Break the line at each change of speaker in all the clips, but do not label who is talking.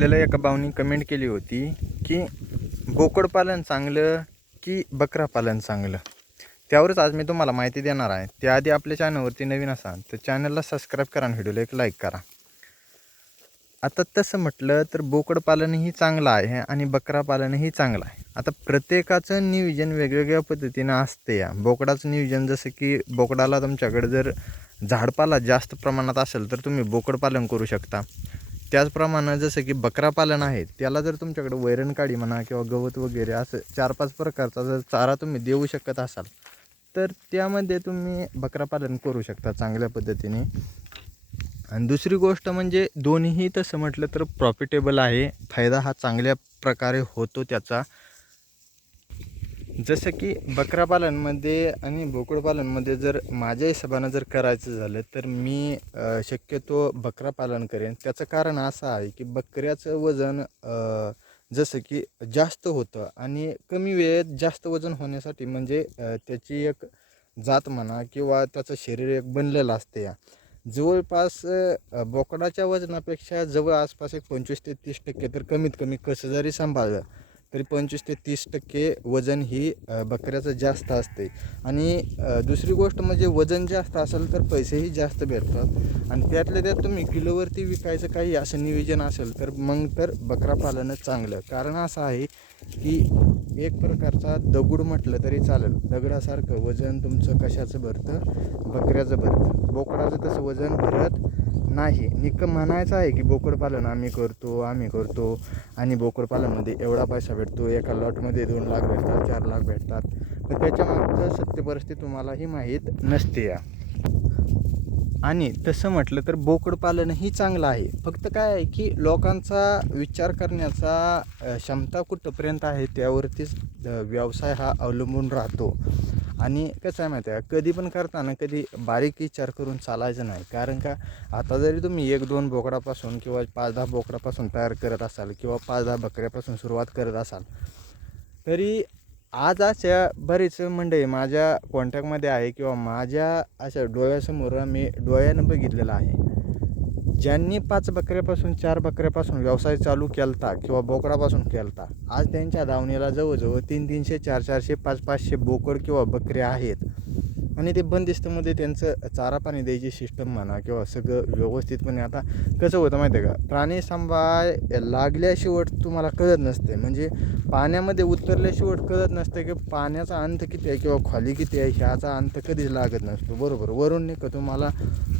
आपल्याला एका भावनी कमेंट केली होती की बोकड पालन चांगलं की बकरा पालन चांगलं? त्यावरच आज मी तुम्हाला माहिती देणार आहे. त्याआधी आपल्या चॅनलवरती नवीन असाल तर चॅनलला सबस्क्राईब करा आणि व्हिडिओला एक लाईक करा. आता तसं म्हटलं तर बोकड पालनही चांगलं आहे आणि बकरा पालनही चांगलं आहे. आता प्रत्येकाचं नियोजन वेगवेगळ्या पद्धतीनं असते या. बोकडाचं नियोजन जसं की बोकडाला तुमच्याकडे जर झाडपाला जास्त प्रमाणात असेल तर तुम्ही बोकड पालन करू शकता. त्याचप्रमाणे जसं की बकरा पालन आहे त्याला जर तुमच्याकडे वैरण काढी म्हणा किंवा गवत वगैरे असं चार पाच प्रकारचा जर चारा तुम्ही देऊ शकत असाल तर त्यामध्ये तुम्ही बकरा पालन करू शकता चांगल्या पद्धतीने. आणि दुसरी गोष्ट म्हणजे दोन्हीही तसं म्हटलं तर प्रॉफिटेबल आहे. फायदा हा चांगल्या प्रकारे होतो त्याचा. जसं की बकरापालनमध्ये आणि बोकडपालनमध्ये जर माझ्या हिशोबानं जर करायचं झालं तर मी शक्यतो बकरा पालन करेन. त्याचं कारण असं आहे की बकऱ्याचं वजन जसं की जास्त होतं आणि कमी वेळेत जास्त वजन होण्यासाठी म्हणजे त्याची एक जात म्हणा किंवा त्याचं शरीर एक बनलेलं असते. या जवळपास बोकडाच्या वजनापेक्षा जवळ आसपास एक पंचवीस ते तीस टक्के तर कमीत कमी कसं जरी सांभाळलं तरी पंचवीस ते तीस टक्के वजन ही बकऱ्याचं जास्त असते आणि दुसरी गोष्ट म्हणजे वजन जास्त असेल तर पैसेही जास्त भेटतात. आणि त्यातल्या त्यात तुम्ही किलोवरती विकायचं काही असं नियोजन असेल तर मग तर बकरा पालनच चांगलं. कारण असं आहे की एक प्रकारचा दगड म्हटलं तरी चालेल. दगडासारखं वजन तुमचं कशाचं भरतं? बकऱ्याचं भरतं. बोकडाचं तसं वजन भरत नाही. निक म्हणायचं आहे की बोकडपालन आम्ही करतो आम्ही करतो. आणि बोकडपालनमध्ये एवढा पैसा भेटतो एका लॉटमध्ये दोन लाख भेटतात चार लाख भेटतात. पण त्याच्यामागचं सत्य परिस्थिती तुम्हालाही माहीत नसते या. आणि तसं म्हटलं तर बोकड पालनही चांगलं आहे. फक्त काय आहे की लोकांचा विचार करण्याचा क्षमता कुठंपर्यंत आहे त्यावरतीच व्यवसाय हा अवलंबून राहतो. आणि कसं आहे माहिती आहे कधी पण करताना कधी बारीक विचार करून चालायचं नाही. कारण का आता जरी तुम्ही एक दोन बोकडापासून किंवा पाच दहा बोकडापासून तयार करत असाल किंवा पाच दहा बकऱ्यापासून सुरुवात करत असाल तरी आज अशा बरेच मंडळी माझ्या कॉन्टॅक्टमध्ये आहे किंवा माझ्या अशा डोळ्यासमोर मी डोळ्यानं बघितलेलं आहे. ज्यांनी पाच बकऱ्यापासून चार बकऱ्यापासून व्यवसाय चालू केलता किंवा बोकडापासून केलता आज त्यांच्या दावणीला जवळजवळ तीन तीनशे चार चारशे पाच पाचशे बोकड किंवा बकऱ्या आहेत. आणि ते बंदिस्तमध्ये त्यांचं चारा पाणी द्यायची सिस्टम म्हणा किंवा सगळं व्यवस्थितपणे आता कसं होतं माहिती आहे का? प्राणी सांभाळ लागल्याशिवट तुम्हाला कळत नसते. म्हणजे पाण्यामध्ये उतरल्याशिवट कळत नसते की पाण्याचा अंत किती आहे किंवा खाली किती आहे ह्याचा अंत कधीच लागत नसतो. बरोबर. वरून नाही का तुम्हाला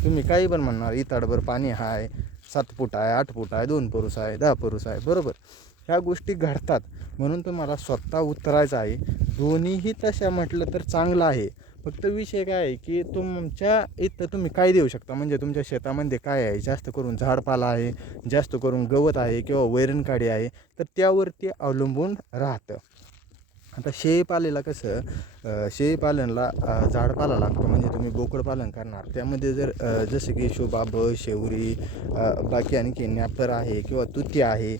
तुम्ही काही पण म्हणणार इताडभर पाणी आहे सात फूट आहे आठ फूट आहे दोन पुरुष आहे दहा पुरुष आहे. बरोबर. ह्या गोष्टी घडतात. म्हणून तुम्हाला स्वतः उतरायचं आहे. दोन्हीही तशा म्हटलं तर चांगलं आहे. फक्त विषय काय आहे की तुमच्या इथं तुम्ही काय देऊ शकता? म्हणजे तुमच्या शेतामध्ये काय आहे? जास्त करून झाडपाला आहे जास्त करून गवत आहे किंवा वैरणकाडी आहे तर त्यावरती अवलंबून राहतं. आता शेळीपालेला कसं शेळीपालनला झाडपाला लागतो. म्हणजे तुम्ही बोकड पालन करणार. त्यामध्ये जर जसं की शोबाब शेवरी बाकी आणखी नॅपर आहे किंवा तुती आहे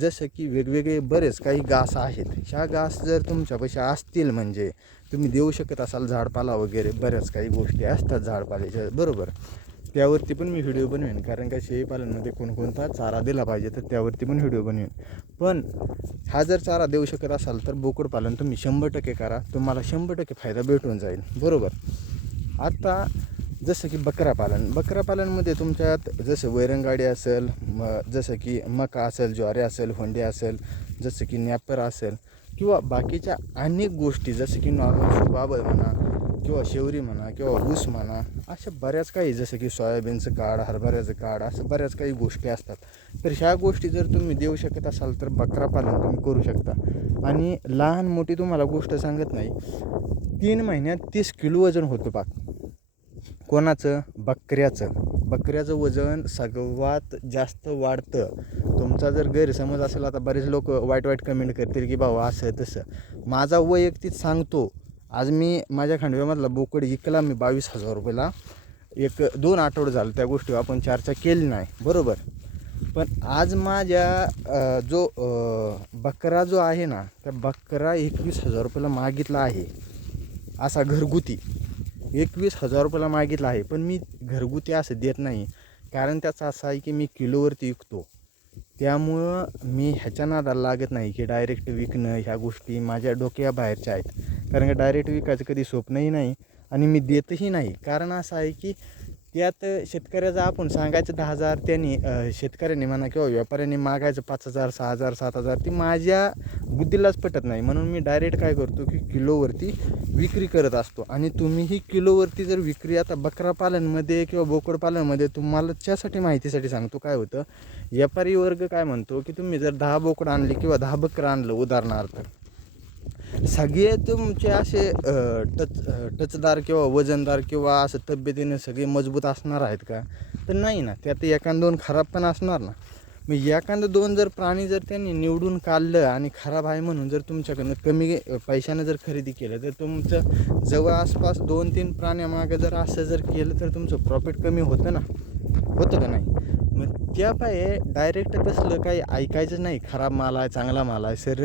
जसं की वेगवेगळे बरेच काही घास आहेत. ह्या घास जर तुमच्यापाशी असतील म्हणजे तुम्ही देऊ शकत असाल झाडपाला वगैरे बऱ्याच काही गोष्टी असतात झाडपाल्याच्या. बरोबर? त्यावरती पण मी व्हिडिओ बनवेन. कारण का शेळीपालनमध्ये कोणकोणता चारा दिला पाहिजे तर त्यावरती पण व्हिडिओ बनवेन. पण हा जर चारा देऊ शकत असाल तर बोकड पालन तुम्ही शंभर टक्के करा. तुम्हाला शंभर टक्के फायदा भेटून जाईल. बरोबर? आता जसं की बकरा पालन. बकरा पालनमध्ये तुमच्यात जसं वैरंगाडी असेल म जसं की मका असेल ज्वारी असेल होंडे असेल जसं की नॅपर असेल किंवा बाकीच्या अनेक गोष्टी जसं की नॉर्मल शुबाब म्हणा किंवा शेवरी म्हणा किंवा ऊस म्हणा अशा बऱ्याच काही जसं की सोयाबीनचं काढ हरभऱ्याचं काढ असं बऱ्याच काही गोष्टी असतात. तर ह्या गोष्टी जर तुम्ही देऊ शकत असाल तर बकरा पालन तुम्ही करू शकता. आणि लहान मोठी तुम्हाला गोष्ट सांगत नाही तीन महिन्यात तीस किलो वजन होतं पाक. कोणाचं? बकऱ्याचं. बकऱ्याचं वजन सर्वात जास्त वाढतं. तुमचा जर गैरसमज असेल आता बरेच लोक वाईट वाईट कमेंट करतील की बाबा असं तसं. माझा वैयक्तिक सांगतो आज मी माझ्या खांडव्यामधला बोकड इकला मी बावीस हजार रुपयाला. एक दोन आठवडे झालं त्या गोष्टीवर आपण चर्चा केली नाही. बरोबर? पण आज माझ्या जो बकरा जो आहे ना त्या बकरा एकवीस हजार रुपयाला मागितला आहे. असा घरगुती. एकवीस हजार रुपयाला मागितला आहे. पण मी घरगुती असं देत नाही. कारण त्याचा असं आहे की मी किलोवरती विकतो. त्यामुळं मी ह्याच्या नादाला लागत नाही की डायरेक्ट विकणं ह्या गोष्टी माझ्या डोक्याबाहेरच्या आहेत. कारण का डायरेक्ट विकायचं कधी स्वप्नही नाही आणि मी देतही नाही. कारण असं आहे की त्यात शेतकऱ्याचं आपण सांगायचं दहा हजार त्यांनी शेतकऱ्यांनी म्हणा किंवा व्यापाऱ्यांनी मागायचं पाच हजार सहा हजार सात हजार ती माझ्या बुद्धीलाच पटत नाही. म्हणून मी डायरेक्ट काय करतो की किलोवरती विक्री करत असतो. आणि तुम्हीही किलोवरती जर विक्री आता बकरा पालनमध्ये किंवा बोकड पालनमध्ये तुम्हाला त्यासाठी माहितीसाठी सांगतो काय होतं व्यापारी वर्ग काय म्हणतो की तुम्ही जर दहा बोकड आणले किंवा दहा बकरं आणलं उदाहरणार्थ सगळे तुमचे असे टच टचदार किंवा वजनदार किंवा असं तब्येतीने सगळे मजबूत असणार आहेत का? तर नाही ना त्यात एखाद दोन खराब पण असणार ना. मग एखादं दोन जर प्राणी जर त्यांनी निवडून काढलं आणि खराब आहे म्हणून जर तुमच्याकडनं कमी पैशानं जर खरेदी केलं तर तुमचं जवळ आसपास दोन तीन प्राण्यामागं जर असं जर केलं तर तुमचं प्रॉफिट कमी होतं ना? होतं का नाही? मग त्या डायरेक्ट तसलं काही ऐकायचं नाही खराब माल आहे चांगला माल आहे सर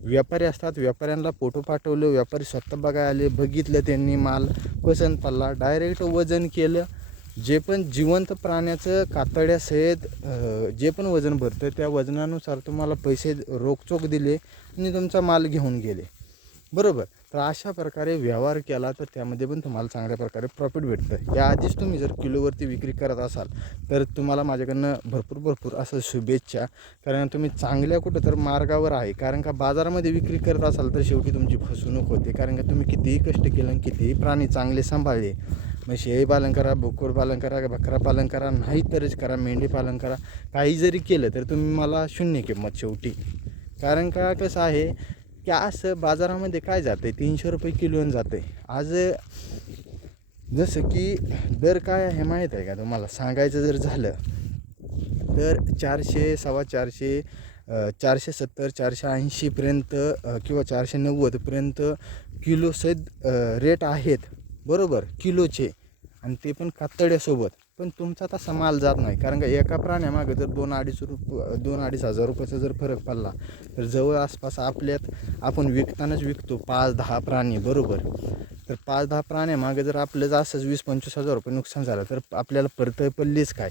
व्यापारी असतात व्यापाऱ्यांना फोटो पाठवलं व्यापारी स्वतः बघायला आले बघितलं त्यांनी माल पसंत पडला. डायरेक्ट वजन केलं. जे पण जिवंत प्राण्याचं कातड्यासहित जे पण वजन भरतं त्या वजनानुसार तुम्हाला पैसे रोखचोक दिले आणि तुमचा माल घेऊन गेले. बरोबर. तर अशा प्रकारे व्यवहार केला तर त्यामध्ये पण तुम्हाला चांगल्या प्रकारे प्रॉफिट भेटतं. याआधीच तुम्ही जर किलोवरती विक्री करत असाल तर तुम्हाला माझ्याकडनं भरपूर भरपूर असं शुभेच्छा. कारण तुम्ही चांगल्या कुठं तर मार्गावर आहे. कारण का बाजारामध्ये विक्री करत असाल तर शेवटी तुमची फसवणूक होते. कारण का तुम्ही कितीही कष्ट केलं आणि कितीही प्राणी चांगले सांभाळले मग शेळी पालन करा बोकड पालन करा बकरा पालन करा नाही तरच करा मेंढी पालन करा काही जरी केलं तर तुम्ही मला शून्य किंमत शेवटी. कारण का कसं आहे की असं बाजारामध्ये काय जातं आहे तीनशे रुपये किलो जातं आहे आज जसं की दर काय आहे माहीत आहे का तुम्हाला? सांगायचं जर झालं तर चारशे सव्वा चारशे चारशे सत्तर चारशे ऐंशीपर्यंत किंवा चारशे नव्वदपर्यंत किलो सैद रेट आहेत. बरोबर किलोचे. आणि ते पण कातड्यासोबत. पण तुमचा तसा माल जात नाही. कारण का एका प्राण्यामागं जर दोन अडीच रुप दोन अडीच हजार रुपयाचा जर फरक पडला तर जवळ आसपास आपल्यात आपण विकतानाच विकतो पाच दहा प्राणी बरोबर. तर पाच दहा प्राण्यामागं जर आपलं जर असंच वीस पंचवीस हजार रुपये नुकसान झालं तर आपल्याला परतय पडलीच काय?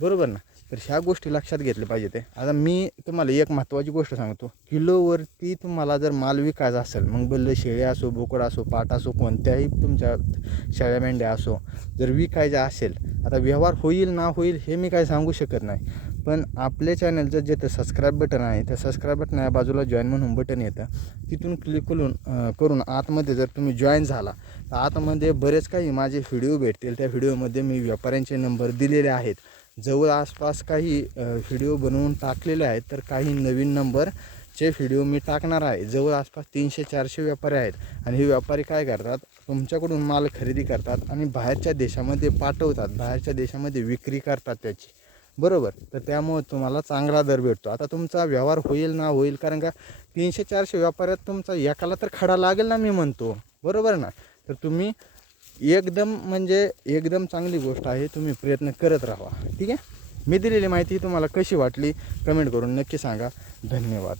बरोबर ना? तर ह्या गोष्टी लक्षात घेतल्या पाहिजे ते. आता मी तुम्हाला एक महत्त्वाची गोष्ट सांगतो. किलोवरती तुम्हाला जर माल विकायचा असेल मग बल्ल शेळ्या असो बोकड असो पाट असो कोणत्याही तुमच्या शेळ्या मेंढ्या असो जर विकायच्या असेल आता व्यवहार होईल ना होईल हे मी काय सांगू शकत नाही. पण आपल्या चॅनलचं जे तर सबस्क्राईब बटन आहे त्या सबस्क्राईब बटन या बाजूला जॉईन म्हणून बटन येतं. तिथून क्लिक करून करून आतमध्ये जर तुम्ही जॉईन झाला तर आतमध्ये बरेच काही माझे व्हिडिओ भेटतील. त्या व्हिडिओमध्ये मी व्यापाऱ्यांचे नंबर दिलेले आहेत. जवळ आसपास काही व्हिडिओ बनवून टाकलेले आहेत तर काही नवीन नंबरचे व्हिडिओ मी टाकणार आहे. जवळ आसपास तीनशे चारशे व्यापारी आहेत. आणि हे व्यापारी काय करतात? तुमच्याकडून माल खरेदी करतात आणि बाहेरच्या देशामध्ये पाठवतात. बाहेरच्या देशामध्ये विक्री करतात त्याची. बरोबर? तर त्यामुळे तुम्हाला चांगला दर भेटतो. आता तुमचा व्यवहार होईल ना होईल? कारण का तीनशे चारशे व्यापाऱ्यात तुमचा एकाला तर खडा लागेल ना मी म्हणतो. बरोबर ना? तर तुम्ही एकदम म्हणजे एकदम चांगली गोष्ट आहे तुम्ही प्रयत्न करत राहा. ठीक आहे? मी दिलेली माहिती तुम्हाला कशी वाटली कमेंट करून नक्की सांगा. धन्यवाद.